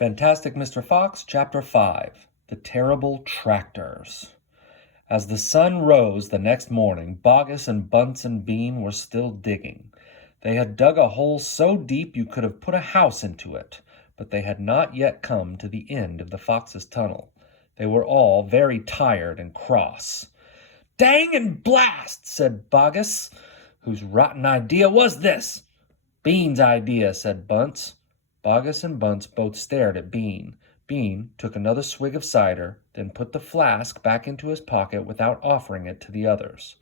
Fantastic Mr. Fox, Chapter 5, The Terrible Tractors. As the sun rose the next morning, Boggis and Bunce and Bean were still digging. They had dug a hole so deep you could have put a house into it, but they had not yet come to the end of the Fox's tunnel. They were all very tired and cross. "Dang and blast," said Boggis. "Whose rotten idea was this?" "Bean's idea," said Bunce. Boggis and Bunce both stared at Bean. Bean took another swig of cider, then put the flask back into his pocket without offering it to the others.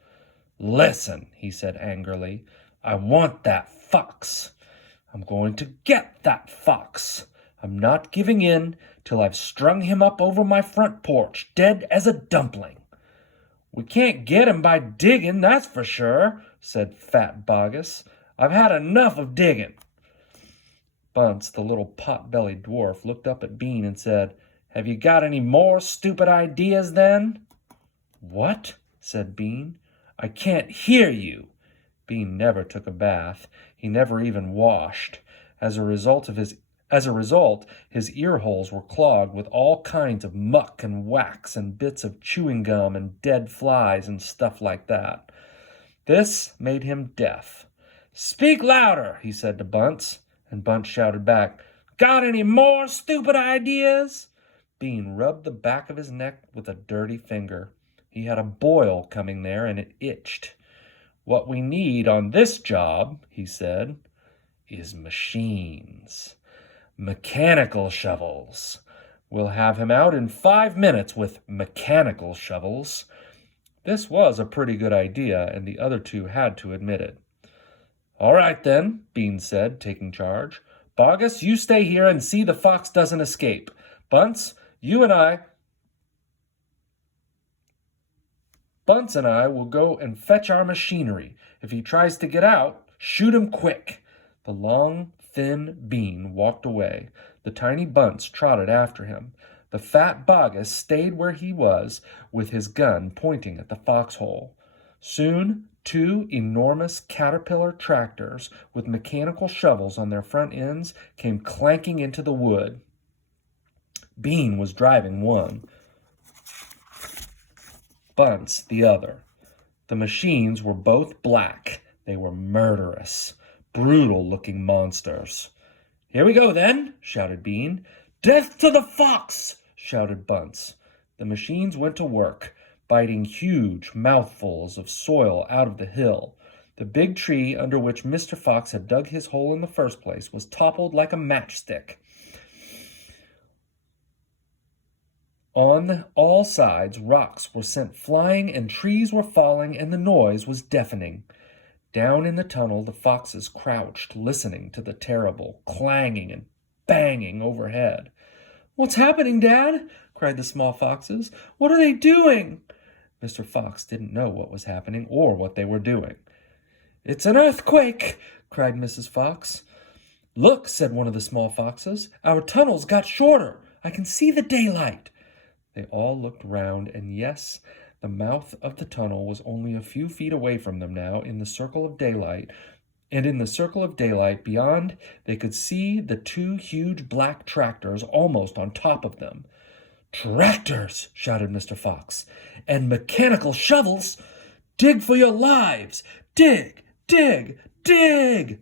"Listen," he said angrily. "I want that fox. I'm going to get that fox. I'm not giving in till I've strung him up over my front porch, dead as a dumpling." "We can't get him by digging, that's for sure," said fat Boggis. "I've had enough of digging." Bunce, the little pot-bellied dwarf, looked up at Bean and said, "Have you got any more stupid ideas, then?" "What?" said Bean. "I can't hear you." Bean never took a bath. He never even washed. As a result, his ear holes were clogged with all kinds of muck and wax and bits of chewing gum and dead flies and stuff like that. This made him deaf. "Speak louder," he said to Bunce. And Bunce shouted back, "Got any more stupid ideas?" Bean rubbed the back of his neck with a dirty finger. He had a boil coming there, and it itched. "What we need on this job," he said, "is machines. Mechanical shovels. We'll have him out in 5 minutes with mechanical shovels." This was a pretty good idea, and the other two had to admit it. "All right, then," Bean said, taking charge. "Boggis, you stay here and see the fox doesn't escape. Bunce and I will go and fetch our machinery. If he tries to get out, shoot him quick." The long, thin Bean walked away. The tiny Bunce trotted after him. The fat Boggis stayed where he was with his gun pointing at the foxhole. Soon, 2 enormous caterpillar tractors with mechanical shovels on their front ends came clanking into the wood. Bean was driving one, Bunce the other. The machines were both black. They were murderous, brutal-looking monsters. "Here we go, then," shouted Bean. "Death to the fox!" shouted Bunce. The machines went to work, biting huge mouthfuls of soil out of the hill. The big tree under which Mr. Fox had dug his hole in the first place was toppled like a matchstick. On all sides, rocks were sent flying and trees were falling, and the noise was deafening. Down in the tunnel, the foxes crouched, listening to the terrible clanging and banging overhead. "What's happening, Dad?" cried the small foxes. "What are they doing?" Mr. Fox didn't know what was happening or what they were doing. "It's an earthquake!" cried Mrs. Fox. "Look," said one of the small foxes. "Our tunnels got shorter. I can see the daylight." They all looked round, and yes, the mouth of the tunnel was only a few feet away from them now in the circle of daylight, and in the circle of daylight beyond they could see the 2 huge black tractors almost on top of them. "Tractors!" shouted Mr. Fox. "And mechanical shovels! Dig for your lives! Dig! Dig! Dig!"